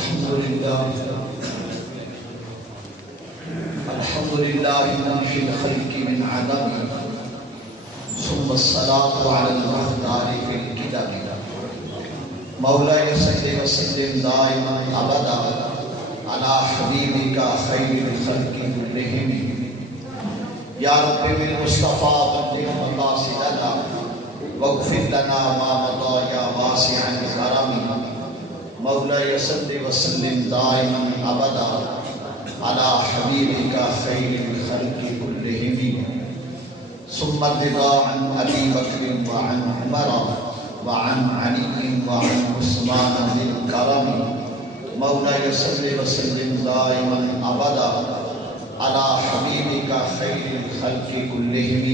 الحمدللہ منشئ الخلق من عدم ثم الصلاة على المختار في الكتاب مولاي صل وسلم دائما ابدا على حبيبك خير الخلق كلهم یا رب بالمصطفیٰ بلغ مقاصدنا واغفر لنا ما مضى یا واسع الکرم مولاي صل وسلم دائما ابدا على حبيبك خير الخلق كلهم ثم الرضا عن ابي بكر وعن عمر وعن علي وعن عثمان ذي الكرم مولاي صل وسلم دائما ابدا على حبيبك خير الخلق كلهم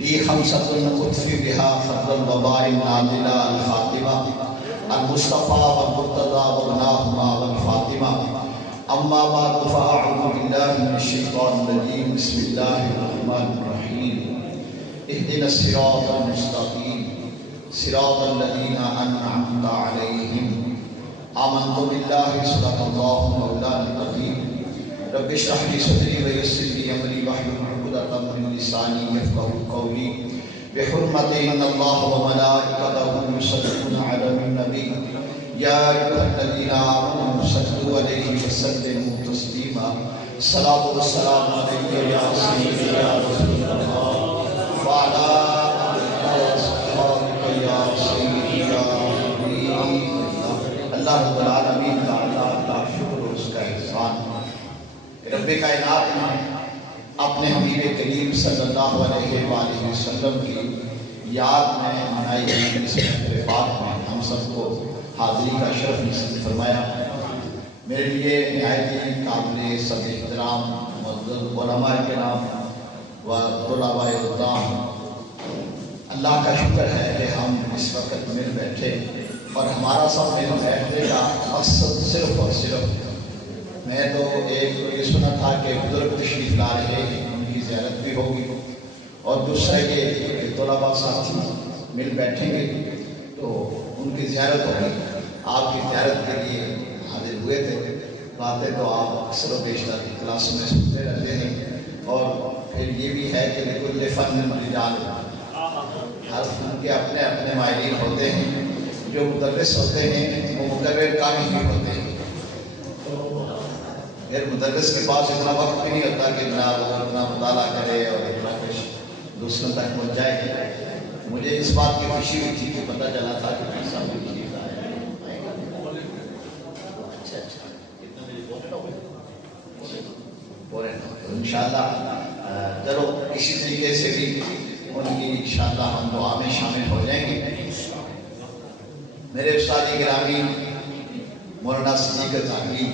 لي خمسة أطفي بها فضل الوباء النازلة الخاتمة المصطفى والمرتضى وابناهما والفاطمة أما بعد فأعوذ بالله من الشيطان الرجيم بسم الله الرحمن الرحيم اهدنا الصراط المستقيم صراط الذين أنعمت عليهم آمنت بالله صدق الله مولانا العظيم رب اشرح لي صدري ويسر لي امري واحلل عقدة من لساني يفقهوا قولي بحرمة ان الله وملائكته يصلون على النبي يا ايها الذين امنوا صلوا عليه وسلموا تسليما الصلاة والسلام عليك يا سيدي يا رسول الله وعلى آلك وصحبك يا سيدي يا حبيبي اللہ رب العالمین کا اللہ شکر اس کا احسان رب کائنات نے اپنے حبیب کریم صلی اللہ علیہ وآلہ وسلم کی یاد میں منائی گئی اس محفل پاک میں ہم سب کو حاضری کا شرف نصیب فرمایا۔ میرے لیے نہایت ہی قابل سب احترام معزز علماء کرام و طلباء کرام، اللہ کا شکر ہے کہ ہم اس وقت مل بیٹھے اور ہمارا سب مل بیٹھنے کا مقصد صرف اور صرف، میں تو ایک یہ سنا تھا کہ بزرگ تشریف لا رہے ہیں، ان کی زیارت بھی ہوگی، اور دوسرا یہ کہ طلباء ساتھی مل بیٹھیں گے تو ان کی زیارت ہوگی۔ آپ کی زیارت کے لیے حاضر ہوئے تھے، باتیں تو آپ اکثر و بیشتر کلاسوں میں سنتے رہتے ہیں، اور پھر یہ بھی ہے کہ لکل فن رجال، ہر فن کے اپنے اپنے ماہرین ہوتے ہیں، جو مدرس ہوتے ہیں وہ مقرر کام ہی ہوتے ہیں، پھر مدرس کے پاس اتنا وقت بھی نہیں ہوتا کہ جناب وہ اتنا مطالعہ کرے اور اتنا کچھ دوسروں تک پہنچ جائے۔ مجھے اس بات کی خوشی ہوئی تھی کہ پتہ چلا تھا کہ پیسہ بھی ٹھیک آئے انشاءاللہ چلو کسی طریقے سے بھی ان کی انشاءاللہ ہم دعا میں شامل ہو جائیں گے۔ میرے استاد گرامی مولانا صدیق الزاہری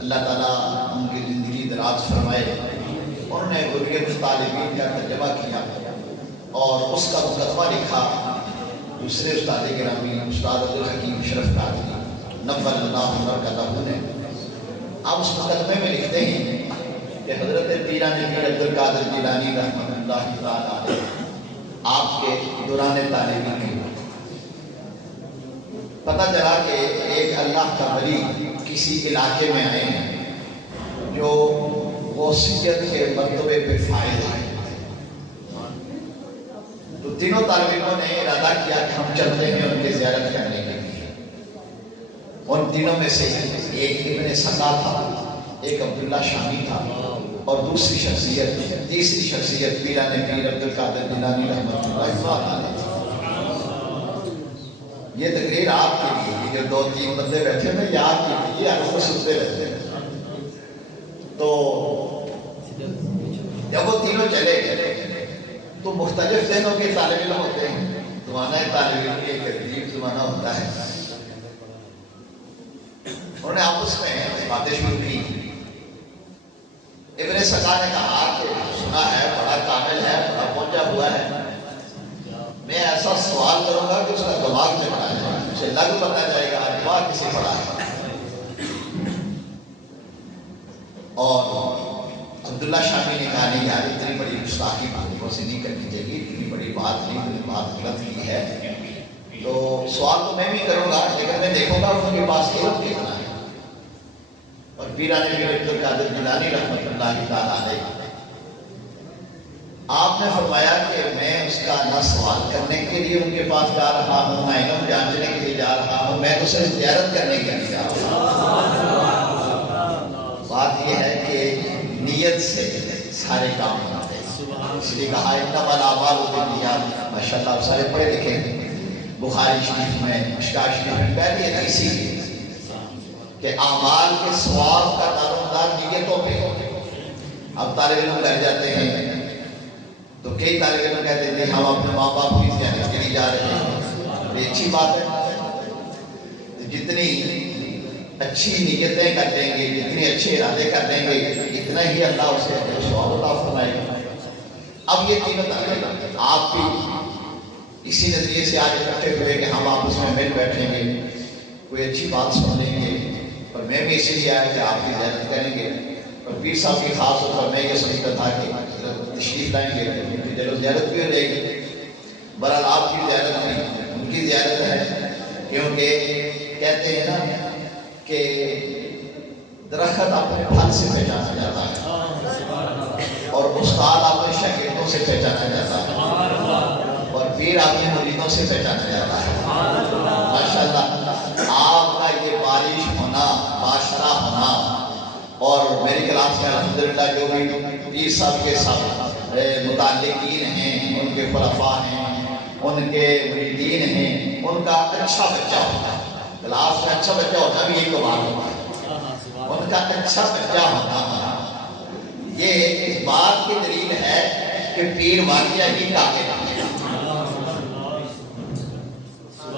اللہ تعالیٰ ان کی زندگی دراز فرمائے، انہوں نے حریت طالبین کا ترجمہ کیا اور اس کا مقدمہ لکھا دوسرے استاد گرامی استاد عبدالحکیم اشرف قادری نور اللہ برکاتہ نے۔ آپ اس مقدمے میں لکھتے ہیں کہ حضرت پیران پیر عبدالقادر جیلانی رحمۃ اللہ تعالیٰ علیہ آپ کے دوران تعلیمی میں پتہ چلا کہ ایک اللہ کا ولی کسی علاقے میں آئے ہیں جو غوثیت کے مرتبے پہ فائز آئے، تو تینوں طالب علموں نے ارادہ کیا کہ ہم چلتے ہیں ان کی زیارت کرنے کے لیے۔ ان تینوں میں سے ایک ابن سقا تھا، ایک عبداللہ شامی تھا، اور دوسری شخصیت تیسری شخصیت پیران پیر عبدالقادر جیلانی رحمۃ اللہ علیہ۔ یہ تقریر آپ کے لیے، جو دو تین بندے بیٹھے ہیں یہ آپ کے لیے، اکثر سنتے رہتے ہیں۔ تو جب وہ تینوں چلے گئے تو مختلف ذہنوں کے طالب علم ہوتے ہیں، زمانہ طالب علم ایک عجیب زمانہ ہوتا ہے۔ انہوں نے آپس میں باتیں شروع کی۔ ابن سقا نے کہا کہ سنا ہے بڑا کامل ہے، بڑا پہنچا ہوا ہے، میں ایسا سوال کروں گا کہ اس کا دماغ میں پڑا جائے گا، اسے لگ پتا جائے گا دماغ کسی پڑا ہے۔ اور عبداللہ شامی نے کہا نہیں یار اتنی بڑی گستاخی بزرگوں سے نہیں کرنی چاہیے، اتنی بڑی بات نہیں، بات غلط کی ہے، تو سوال تو میں بھی کروں گا لیکن میں دیکھوں گا ان کے پاس علم کتنا ہے۔ پیران پیر عبدالقادر جیلانی رحمۃ اللہ تعالیٰ علیہ، آپ نے فرمایا کہ میں اس کا نہ سوال کرنے کے لیے ان کے پاس جا رہا ہوں، نہ علم جانچنے کے لیے جا رہا ہوں، میں تو صرف زیارت کرنے کے لیے جا رہا ہوں۔ بات یہ ہے کہ نیت سے سارے کام ہوتے ہیں، اس لیے کہا انما الاعمال بالنیات۔ ماشاء اللہ آپ سارے پڑھے لکھے ہیں، بخاری شریف میں، مشکوٰۃ شریف میں پہلی حدیث ہی کہ اعمال کے ثواب کا دارومدار نیتوں پہ۔ اب طالب علم گھر جاتے ہیں تو کئی طالب علم کہتے ہیں ہم اپنے ماں باپ کی زیارت کے لیے جا رہے ہیں، یہ اچھی بات ہے۔ جتنی اچھی نیتیں کر لیں گے، جتنے اچھے ارادے کر لیں گے، اتنا ہی اللہ اسے ثواب عطا فرمائے گا۔ اب یہ تینوں طالب آپ بھی اسی نظریے سے آج اکٹھے ہوئے کہ ہم آپس میں مل بیٹھیں گے، کوئی اچھی بات سن لیں گے، اور میں بھی اسی لیے آیا کہ آپ کی زیارت کریں گے۔ اور پیر صاحب کی خاص طور پر میں یہ سمجھتا تھا کہ تشریف لائیں گے تو چلو زیارت بھی ہو جائے گی۔ بہرحال آپ کی زیارت نہیں، ان کی زیارت ہے، کیونکہ کہتے ہیں نا کہ درخت اپنے پھل سے پہچانا جاتا ہے اور استاد اپنے شاگردوں سے پہچانا جاتا ہے اور پیر اپنے مریدوں سے پہچانا جاتا ہے۔ ماشاءاللہ آپ کا یہ بالش ہونا، معاشرہ ہونا، اور میری کلاس میں الحمدللہ جو بھی پیر صاحب کے سب متعلقین ہیں، ان کے خلفاء ہیں، ان کے مریدین ہیں، ان کا اچھا بچہ ہوتا ہے۔ کلاس میں اچھا بچہ ہونا بھی ایک بات ہوتا ہے، ان کا اچھا بچہ ہونا یہ اس بات کی دلیل ہے کہ پیر واقعہ ہی کامل ہے۔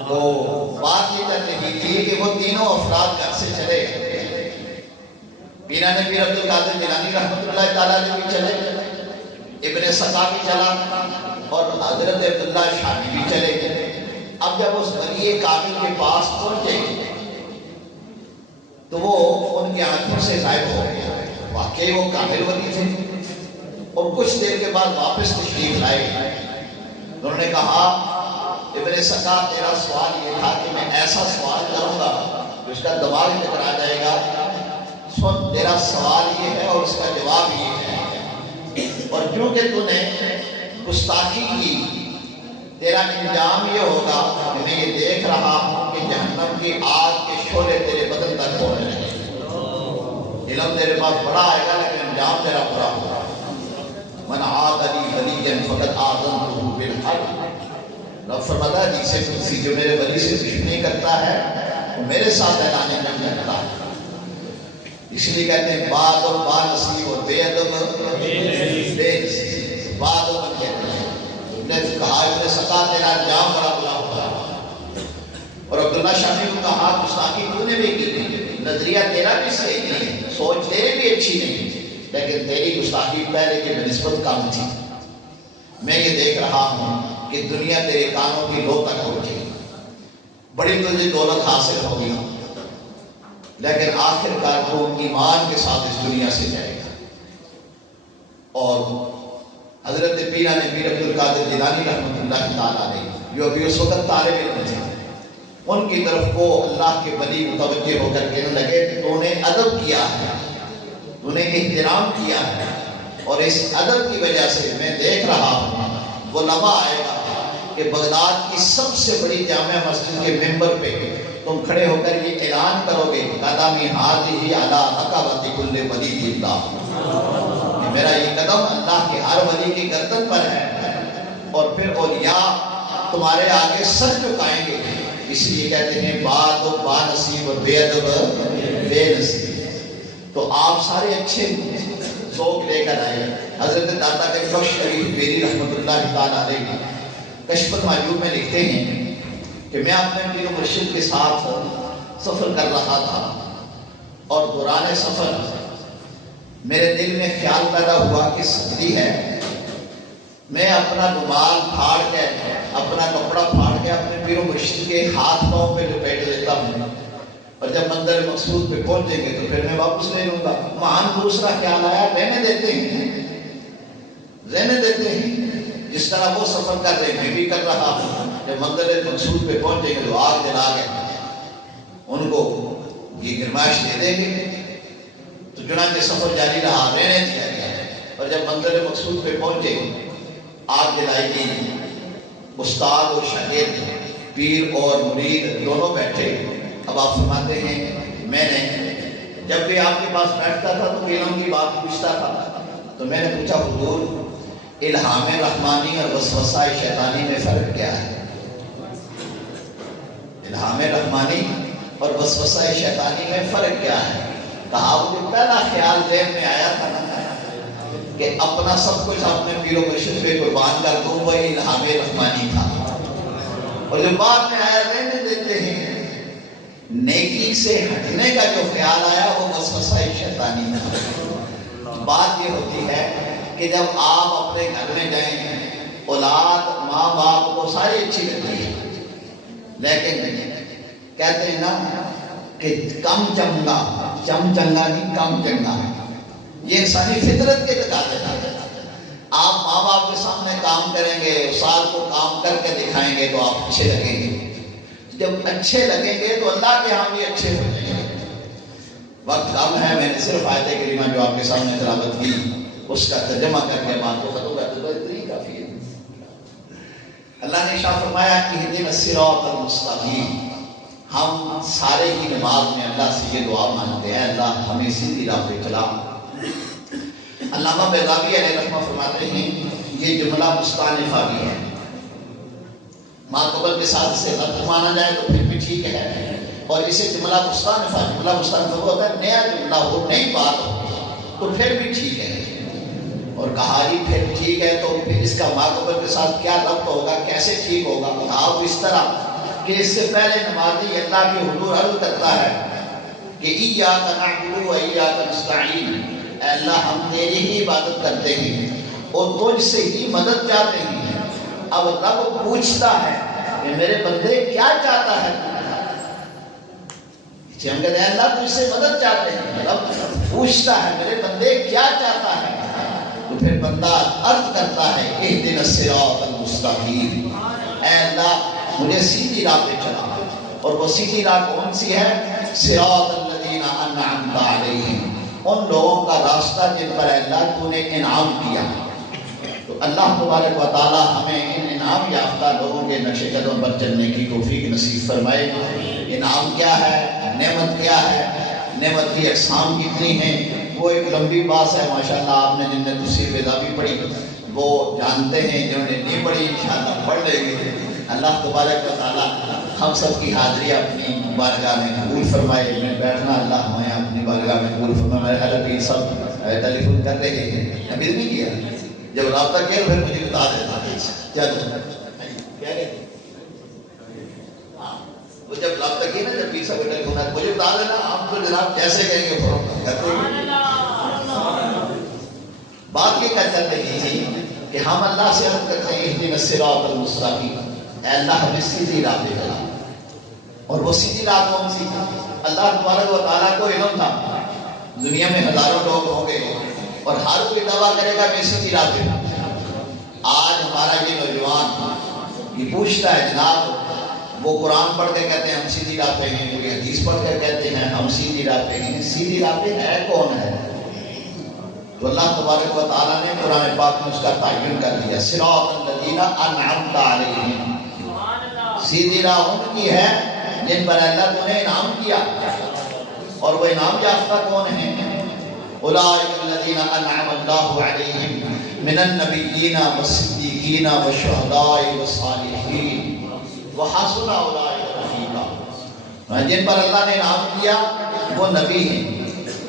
تو بات یہ چل رہی تھی کہ وہ تینوں افراد گھر سے چلے، پیران پیر عبدالقادر جیلانی رحمۃ اللہ تعالیٰ علیہ بھی چلے، ابن سقا بھی چلا، اور حضرت عبداللہ شامی بھی چلے۔ اب جب اس ولی کامل کے پاس پہنچے تو وہ ان کی آنکھوں سے غائب ہو گیا۔ واقعی وہ کامل ولی تھے، اور کچھ دیر کے بعد واپس تشریف لائے۔ انہوں نے کہا ابن سقا تیرا سوال یہ تھا کہ میں ایسا سوال کروں گا کہ اس کا دماغ ٹکرا جائے گا، سن تیرا سوال یہ ہے اور اس کا جواب یہ ہے، اور کیونکہ تو نے گستاخی کی تیرا انجام یہ ہوگا کہ میں یہ دیکھ رہا ہوں کہ جہنم کی آگ کے شعلے تیرے بدن تک پہنچ رہے ہیں۔ علم تیرے پاس بڑا آئے گا لیکن انجام تیرا برا ہوگا۔ من عاد لی ولیا فقد آذنتہ بالحرب۔ رب فرماتا ہے جسے کسی جو میرے ولی سے دشمنی کرتا ہے وہ میرے ساتھ اعلان جنگ کرتا ہے۔ اس لیے کہتے ہیں باد و با نصیب و بے ادب بے نصیب، باد و با کہتے ہیں۔ نے کہا ابن سقا تیرا انجام بڑا برا ہوگا، اور عبداللہ شامی کو کہا گستاخی تو نے بھی کی، نظریہ تیرا بھی صحیح نہیں، سوچ تیری بھی اچھی نہیں، لیکن تیری گستاخی پہلے کے بنسبت کم تھی۔ میں یہ دیکھ رہا ہوں کہ دنیا تیرے کانوں کی لو تک پہنچی، بڑی تجھے دولت حاصل ہوگی، لیکن آخر کار تو ایمان کے ساتھ اس دنیا سے جائے گا۔ اور حضرت پیران پیر عبدالقادر جیلانی رحمۃ اللہ تعالیٰ علیہ جو ابھی اس وقت طالب علم تھے، ان کی طرف کو اللہ کے ولی متوجہ ہو کر کہنے لگے تو نے ادب کیا ہے، تو نے احترام کیا ہے، اور اس ادب کی وجہ سے میں دیکھ رہا ہوں وہ لمحہ آئے گا کہ بغداد کی سب سے بڑی جامع مسجد کے ممبر پہ تم کھڑے ہو کر یہ اعلان کرو گے قدمی ہاذہ علی رقبۃ کل ولی اللہ، کہ میرا یہ قدم اللہ کے ہر ولی کی گردن پر ہے، اور پھر اولیاء تمہارے آگے سر جھکائیں گے۔ اس لیے کہتے ہیں باد و با نصیب و بے ادب بے نصیب۔ تو آپ سارے اچھے ذوق لے کر آئے۔ حضرت داتا کے بخش شریف بیری رحمۃ اللہ تعالیٰ علیہ کشف المعیوب میں لکھتے ہیں کہ میں اپنے پیر و مرشد کے ساتھ سفر کر رہا تھا، اور دوران سفر میرے دل میں خیال پیدا ہوا کہ سردی ہے، میں اپنا رومال پھاڑ کے، اپنا کپڑا پھاڑ کے اپنے پیر و مرشد کے ہاتھ پاؤں پہ لپیٹ لیتا ہوں، اور جب منزل مقصود پہ پہنچیں گے تو پھر میں واپس لے لوں گا۔ معان دوسرا خیال آیا، رہنے دیتے ہیں، جس طرح وہ سفر کر رہے میں بھی کر رہا ہوں، جب منزل مقصود پہ پہنچیں گے تو آگ جلا کے ان کو یہ گرمائش دے دیں گے، تو چنانچہ سفر جاری رہا، رہنے دیا گیا، اور جب منزل مقصود پہ پہنچے آگ جلائی گئی، استاد اور شاگرد، پیر اور مرید دونوں بیٹھے۔ اب آپ فرماتے ہیں میں نے جب بھی آپ کے پاس بیٹھتا تھا تو علم کی بات پوچھتا تھا، تو میں نے پوچھا حضور الہام رحمانی اور وسوسہ شیطانی میں فرق کیا ہے؟ الہام رحمانی اور وسوسہ شیطانی میں فرق کیا ہے؟ کہا مجھے پہلا خیال ذہن میں آیا تھا نا کہ اپنا سب کچھ اپنے پیر و مرشد پہ قربان کر دوں، وہی الہام رحمانی تھا، اور جو بعد میں آیا رہنے دیتے ہیں، نیکی سے ہٹنے کا جو خیال آیا وہ وسوسہ شیطانی تھا۔ بات یہ ہوتی ہے کہ جب آپ اپنے گھر میں جائیں، اولاد ماں باپ کو ساری اچھی لگتی ہے، لیکن کہتے ہیں نا کہ کم چنگا، چنگا نہیں کم چنگا، یہ انسانی فطرت کے تقاضے ہیں۔ آپ ماں باپ کے سامنے کام کریں گے، استاد کو کام کر کے دکھائیں گے تو آپ اچھے لگیں گے، جب اچھے لگیں گے تو اللہ کے ہاں بھی اچھے ہو جائیں گے۔ وقت کم ہے، میں نے صرف آیت کریمہ جو آپ کے سامنے تلاوت کی اس کا ترجمہ کر کے بات کو ختم کر دوں، اتنی کافی ہے۔ اللہ نے ارشاد فرمایا کہ اہدنا الصراط المستقیم۔ ہم سارے ہی نماز میں اللہ سے یہ دعا مانگتے ہیں، اللہ ہمیں سیدھی راہ پہ چلا۔ علامہ بیضاوی علیہ رحمہ فرماتے ہیں یہ جملہ مستانفہ بھی ہے، ما قبل کے ساتھ اسے غلط مانا جائے تو پھر بھی ٹھیک ہے، اور اسے جملہ مستانفہ وہ ہوتا ہے نیا جملہ ہو، نئی بات ہو تو پھر بھی ٹھیک ہے، اور کہا جی پھر ٹھیک ہے تو پھر اس کا ما قبل کے ساتھ کیا ربط ہوگا، کیسے ٹھیک ہوگا؟ آپ اس طرح کہ اس سے پہلے نمازی اللہ کے حضور عرض کرتا ہے کہ ایاک نعبد و ایاک نستعین، اے اللہ ہم تیری ہی عبادت کرتے ہیں اور تجھ سے ہی مدد چاہتے ہیں۔ اب رب پوچھتا ہے کہ میرے بندے کیا چاہتا ہے؟ ہم کہتے ہیں اللہ تجھ سے مدد چاہتے ہیں، رب پوچھتا ہے میرے بندے کیا چاہتا ہے؟ تو پھر بندہ عرض کرتا ہے اہدنا الصراط المستقیم، اے اللہ مجھے سیدھی راہ پہ چلا، اور وہ سیدھی راہ کون سی ہے؟ صراط الذین انعمت علیہم، ان لوگوں کا راستہ جن پر اللہ تو نے انعام کیا۔ تو اللہ تبارک و تعالی ہمیں ان انعام یافتہ لوگوں کے نقش قدم پر چلنے کی توفیق نصیب فرمائے۔ انعام کیا ہے؟ نعمت کیا ہے؟ نعمت کی اقسام کتنی ہیں وہ ایک لمبی بات ہے، ماشاءاللہ آپ نے جن نے تفسیر بیضاوی پڑھی وہ جانتے ہیں، جنہوں نے نہیں پڑھی انشاءاللہ پڑھ لیں گے۔ اللہ تبارک و تعالی ہم سب کی حاضری اپنی بارگاہ میں قبول فرمائے، میں بیٹھنا اللہ ہمیں اپنی بارگاہ میں قبول فرمائے۔ میرے حضرت یہ سب ٹیلی فون کر رہے ہیں، ابھی نہیں کیا، جب رابطہ کیا پھر مجھے بتا دیتا چلو کیا کہتے وہ جب رابطہ کیا نا، جب پیسہ کا ٹیلی فون ہے مجھے بتا دینا، آپ تو جناب کیسے کہیں گے فروخت کرتے ہیں۔ بات یہ کہہ چل رہی تھی کہ ہم اللہ سے عرض کرتے ہیں اہدنا الصراط المستقیم، اے اللہ ہمیں سیدھی راہ پہ چلا، اور وہ سیدھی راہ کون سی؟ اللہ تبارک و تعالیٰ کو علم تھا دنیا میں ہزاروں لوگ ہوں گے اور ہر کوئی دعویٰ کرے گا میں سیدھی راہ پہ ہوں۔ آج ہمارا یہ نوجوان یہ پوچھتا ہے جناب وہ قرآن پڑھ کے کہتے ہیں ہم سیدھی راہ پہ ہیں، کوئی حدیث پڑھ کر کہتے ہیں ہم سیدھی راہ پہ ہیں، سیدھی راہ پہ ہے کون ہے؟ تو اللہ تبارک و تعالیٰ نے قرآن پاک میں اس کا تعین کر دیا، صراط الذین انعمت علیہم، سیدھی راہ ان کی ہے جن پر اللہ تو نے انعام کیا، اور وہ انعام یافتہ کون ہیں؟ اولئک الذین انعم اللہ علیہم من النبیین والصدیقین والشہداء والصالحین وحسن اولئک رفیقا، جن پر اللہ نے انعام کیا وہ نبی ہیں،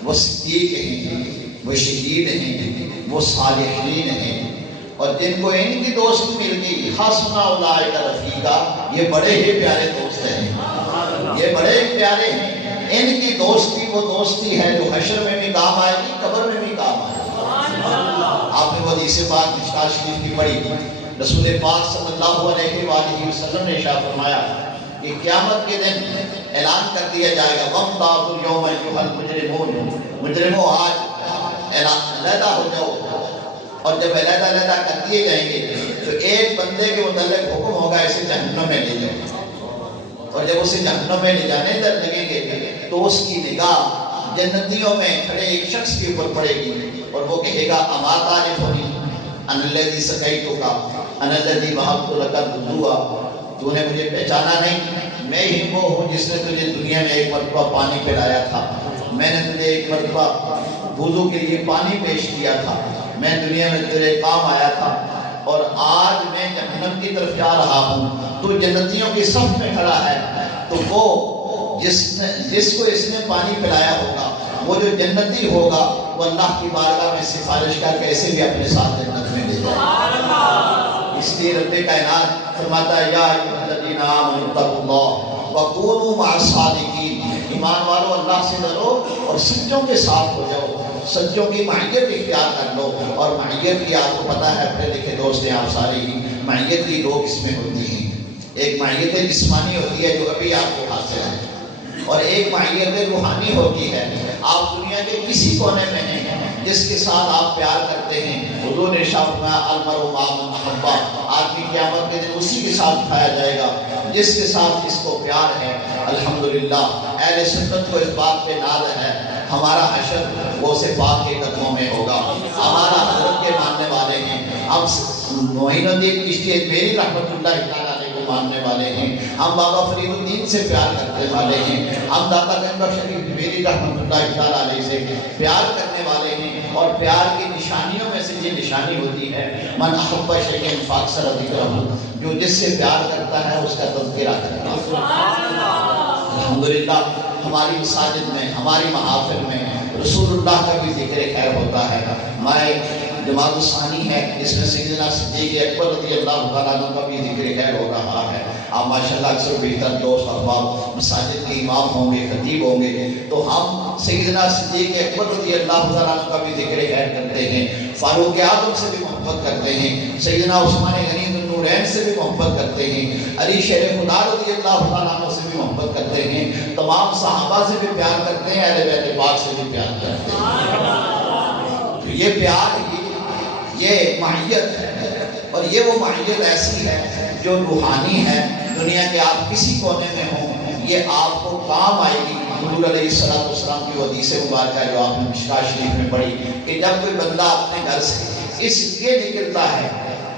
وہ صدیق ہیں، وہ شہید ہیں، وہ صالحین ہیں، اور جن کو ان کی دوستی مل گئی حسن اولئک رفیقا، یہ بڑے ہی پیارے دوست ہیں، یہ بڑے ہی پیارے ہیں۔ ان کی دوستی وہ دوستی ہے جو حشر میں بھی کام آئے گی، قبر میں بھی کام آئے گی۔ آپ نے وہ حدیث پاک مشکوٰۃ شریف کی پڑھی، رسول پاک صلی اللہ علیہ وآلہ وسلم نے ارشاد فرمایا کہ قیامت کے دن اعلان کر دیا جائے گا وَامْتَازُوا الْيَوْمَ أَيُّهَا الْمُجْرِمُونَ، مجرموں آج علیحدہ ہو جاؤ، اور جب علیحدہ کر دیے جائیں گے تو ایک بندے کے متعلق حکم ہوگا اسے جہنم میں لے جاؤ، اور جب اسے جہنم میں لے جانے در لگیں گے تو اس کی نگاہ جنتیوں میں کھڑے ایک شخص کے اوپر پڑے گی اور وہ کہے گا اما تعرفنی انا الذی سقیتک انا الذی وهبت لك الوضوء، تو نے مجھے پہچانا نہیں، میں ہی وہ ہوں جس نے تجھے دنیا میں ایک مرتبہ پانی پلایا تھا، میں نے تجھے ایک مرتبہ وضو کے لیے پانی پیش کیا تھا، میں دنیا میں تیرے کام آیا تھا، اور آج میں جہنم کی طرف جا رہا ہوں، تو جنتیوں کی صف میں کھڑا ہے، تو وہ جس کو اس نے پانی پلایا ہوگا، وہ جو جنتی ہوگا، وہ اللہ کی بارگاہ میں سفارش کر کے اسے بھی اپنے ساتھ جنت میں لے جائے۔ اس لیے رب کائنات فرماتا ہے یا ایھا الذین آمنوا اتقوا اللہ وکونوا مع الصادقین، ایمان والو اللہ سے ڈرو اور سچوں کے ساتھ ہو جاؤ، سچوں کی معیت اختیار کر لو، اور معیت کی آپ کو پتہ ہے پڑھے لکھے دوست ہیں آپ سارے ہی، معیت کی دو قسمیں ہوتی ہیں، ایک معیت جسمانی ہوتی ہے جو ابھی آپ کو حاصل ہے، اور ایک معیت روحانی ہوتی ہے، آپ دنیا کے کسی کونے میں ہیں جس کے ساتھ آپ پیار کرتے ہیں، حضور نے ارشاد فرمایا المرء مع من احب، آدمی قیامت کے دن اسی کے ساتھ اٹھایا جائے گا جس کے ساتھ اس کو پیار ہے۔ الحمدللہ اہل سنت کو اس بات پہ ناز ہے، ہمارا حشر وہ سے پاک کے قدموں میں ہوگا، ہمارا حضرت کے ماننے والے ہیں، ہم معین الدین چشتی میری رحمت اللہ تعالیٰ علیہ کو ماننے والے ہیں، ہم بابا فرید الدین سے پیار کرنے والے ہیں، ہم داتا گنج بخش شریف میری رحمت اللہ تعالیٰ علیہ سے پیار کرنے والے ہیں، اور پیار کی نشانیوں میں سے یہ نشانی ہوتی ہے من احب شیئا فاکثر ذکرہ، جو جس سے پیار کرتا ہے اس کا تذکرہ کرتا ہے۔ الحمدللہ ہماری مساجد میں ہماری محافل میں رسول اللہ کا بھی ذکر خیر ہوتا ہے، ہمارے جماعت الثانی ہے جس میں سیدنا صدیق اکبر رضی اللہ تعالیٰ عنہ کا بھی ذکر خیر ہو رہا ہے، آپ ماشاءاللہ اکثر بہتر دوست احباب مساجد کے امام ہوں گے، خطیب ہوں گے، تو ہم سیدنا صدیق اکبر رضی اللہ تعالیٰ عنہ کا بھی ذکر خیر کرتے ہیں، فاروق اعظم سے بھی محبت کرتے ہیں، سیدنا عثمان غنی النورین سے بھی محبت کرتے ہیں، علی شیر خدا رضی اللہ تعالیٰ عنہ سے بھی محبت کرتے ہیں، تمام صحابہ سے بھی پیار کرتے ہیں، اہل بیت پاک سے بھی پیار کرتے ہیں۔ تو یہ پیار ہی یہ معیت ہے، اور یہ وہ معیت ایسی ہے جو روحانی ہے، دنیا کے آپ کسی کونے میں ہوں یہ آپ کو کام آئے گی۔ حضور علیہ السلام کی حدیث مبارکہ جو آپ نے مشکاہ شریف میں پڑھی کہ جب کوئی بندہ اپنے گھر سے اس لیے نکلتا ہے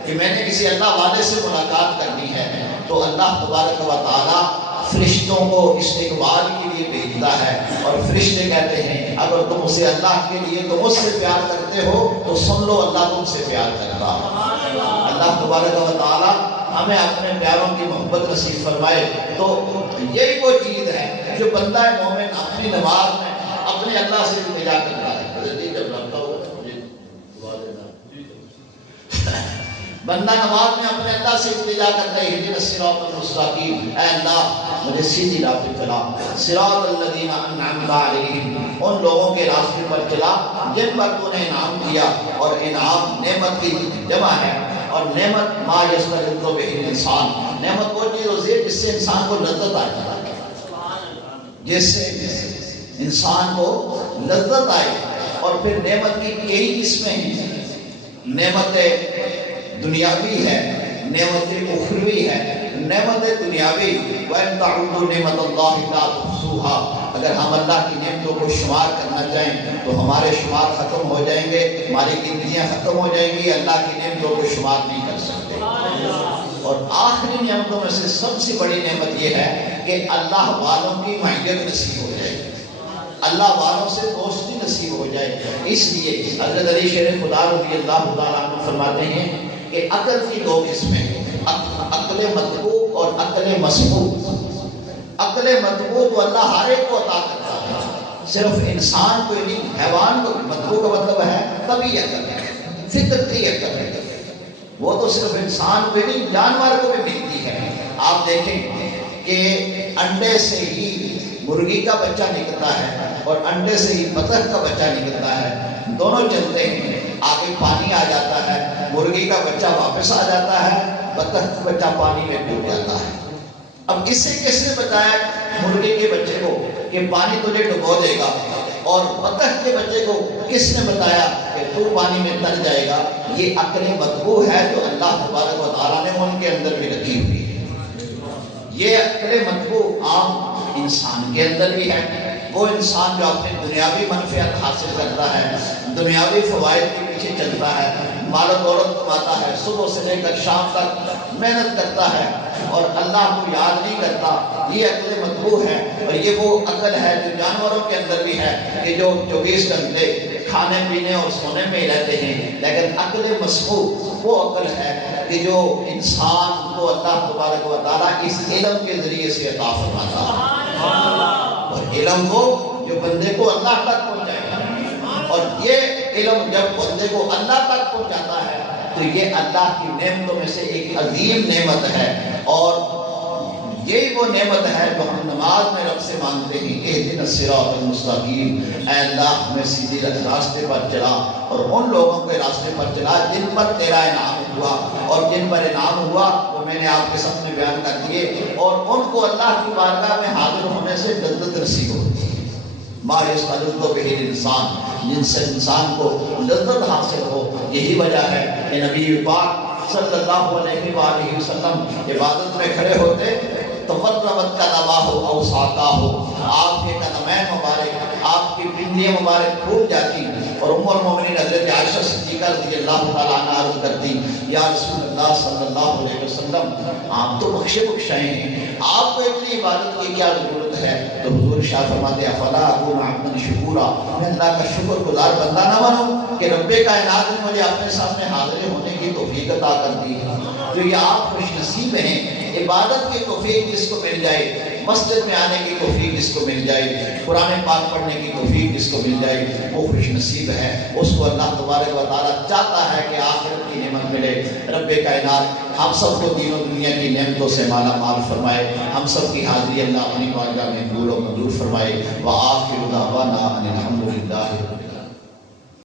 کہ میں نے کسی اللہ والے سے ملاقات کرنی ہے، تو اللہ تبارک و تعالی فرشتوں کو استقبال کے لیے بھیجتا ہے، اور فرشتے کہتے ہیں اگر تم اسے اللہ کے لیے تو مجھ سے پیار کرتے ہو تو سن لو اللہ تم سے پیار کرتا ہے۔ اللہ تبارک و تعالی ہمیں اپنے پیاروں کی محبت نصیب فرمائے۔ تو یہی وہ چیز ہے جو بندہ مومن اپنی نماز میں اپنے اللہ سے التجا کرتا ہے۔ بندہ نماز میں اپنے اللہ سے التجا کرتا ہے اہدنا الصراط المستقیم، اے اللہ مجھے سیدھی راہ پہ چلا، صراط الذین انعمت علیہم، ان لوگوں کے راستے پر چلا جن پر تو نے انعام کیا، اور انعام نعمت کی جمع ہے، اور نعمت ما یستلذ بہ الانسان، نعمت وہ چیز ہوتی ہے جس سے انسان کو لذت آئے، جس سے انسان کو لذت آئے۔ اور پھر نعمت کی کئی قسمیں ہیں، نعمت دنیاوی ہے، نعمت اخروی ہے۔ نعمت دنیاوی وَإِن تَعُدُّوا نِعْمَتَ اللَّهِ لَا تُحْصُوهَا، اگر ہم اللہ کی نعمتوں کو شمار کرنا چاہیں تو ہمارے شمار ختم ہو جائیں گے، ہماری گنتیاں ختم ہو جائیں گی، اللہ کی نعمتوں کو شمار نہیں کر سکتے۔ اور آخری نعمتوں میں سے سب سے بڑی نعمت یہ ہے کہ اللہ والوں کی معیت نصیب ہو جائے، اللہ والوں سے دوستی نصیب ہو جائے۔ اس لیے حضرت علی شیر خدا رضی اللہ تعالیٰ عنہ فرماتے ہیں کہ عقل کی دو قسمیں ہیں، عقل مطبوع اور عقل مسبوق۔ عقل مطبوع تو اللہ ہر ایک کو عطا کرتا ہے، صرف انسان کو نہیں، حیوان کو۔ مطبوع کا مطلب ہے طبیعی عقل، فطرتی عقل، وہ تو صرف انسان کو نہیں جانور کو بھی ملتی ہے۔ آپ دیکھیں کہ انڈے سے ہی مرغی کا بچہ نکلتا ہے اور انڈے سے ہی بطخ کا بچہ نکلتا ہے، دونوں چلتے ہیں، آگے پانی آ جاتا ہے، مرغی کا بچہ واپس آ جاتا ہے، بطخ کا بچہ پانی میں ڈوب جاتا ہے۔ اب اس سے کس نے بتایا مرغی کے بچے کو کہ پانی تجھے ڈبو دے گا، اور بطخ کے بچے کو کس نے بتایا کہ تو پانی میں تر جائے گا؟ یہ عقل مطبوع ہے جو اللہ تبارک و تعالیٰ نے ان کے اندر بھی رکھی ہوئی ہے۔ یہ عقل مطبوع عام انسان کے اندر بھی ہے، وہ انسان جو اپنی دنیاوی منفعت حاصل کرتا ہے، دنیاوی فوائد کے پیچھے چلتا ہے، مال و دولت کماتا ہے، صبح سے لے کر شام تک محنت کرتا ہے اور اللہ کو یاد نہیں کرتا، یہ عقل مطبوع ہے۔ اور یہ وہ عقل ہے جو جانوروں کے اندر بھی ہے کہ جو 24 گھنٹے کھانے پینے اور سونے میں ہی رہتے ہیں، لیکن عقل مسموع وہ عقل ہے کہ جو انسان کو اللہ تبارک و تعالیٰ اس علم کے ذریعے سے عطا فرماتا ہے، اور علم وہ جو بندے کو اللہ تک پہنچائے گا، اور یہ علم جب بندے کو اللہ تک پہنچاتا ہے تو یہ اللہ کی نعمتوں میں سے ایک عظیم نعمت ہے۔ اور یہی وہ نعمت ہے جو ہم نماز میں رب سے مانگتے ہیں، اہدنا الصراط المستقیم، اے اللہ ہمیں سیدھے راستے پر چلا اور ان لوگوں کے راستے پر چلا جن پر تیرا انعام ہوا، اور جن پر انعام ہوا وہ میں نے آپ کے سامنے بیان کر دیے، اور ان کو اللہ کی بارگاہ میں حاضر ہونے سے لذت نصیب ہوتی ہے۔ ما یستلذ بہ الانسان، جن سے انسان کو لذت حاصل ہو، یہی وجہ ہے کہ نبی پاک صلی اللہ علیہ وآلہ وسلم عبادت میں کھڑے ہوتے تفرمت کا نواہ او ساکا ہو، آپ کے قدمین مبارک، آپ کی پنڈلیاں مبارک پھوٹ جاتی، اور ام المومنین حضرت عائشہ صدیقہ رضی اللہ تعالیٰ عنہ عرض کرتی، یا رسول اللہ صلی اللہ علیہ وسلم آپ تو بخشے بخشائے ہیں، آپ کو اتنی عبادت کی کیا ضرورت ہے؟ تو حضور شاہ فرماتے افلا اکون عبدا شکورا، میں اللہ کا شکر گزار بندہ نہ بنوں کہ رب کائنات نے مجھے اپنے سامنے حاضر ہونے کی توفیق عطا کر دی ہے۔ تو یہ آپ خوش نصیب ہیں، عبادت کی توفیق جس کو مل جائے، مسجد میں آنے کی توفیق جس کو مل جائے، قرآن پاک پڑھنے کی توفیق جس کو مل جائے، وہ خوش نصیب ہے۔ اس کو اللہ تبارک و تعالیٰ چاہتا ہے کہ آخرت کی نعمت ملے۔ رب کائنات ہم سب کو دین و دنیا کی نعمتوں سے مالا مال فرمائے، ہم سب کی حاضری اللہ اپنی بارگاہ میں قبول و منظور فرمائے۔ وآخر دعوانا ان الحمد للہ۔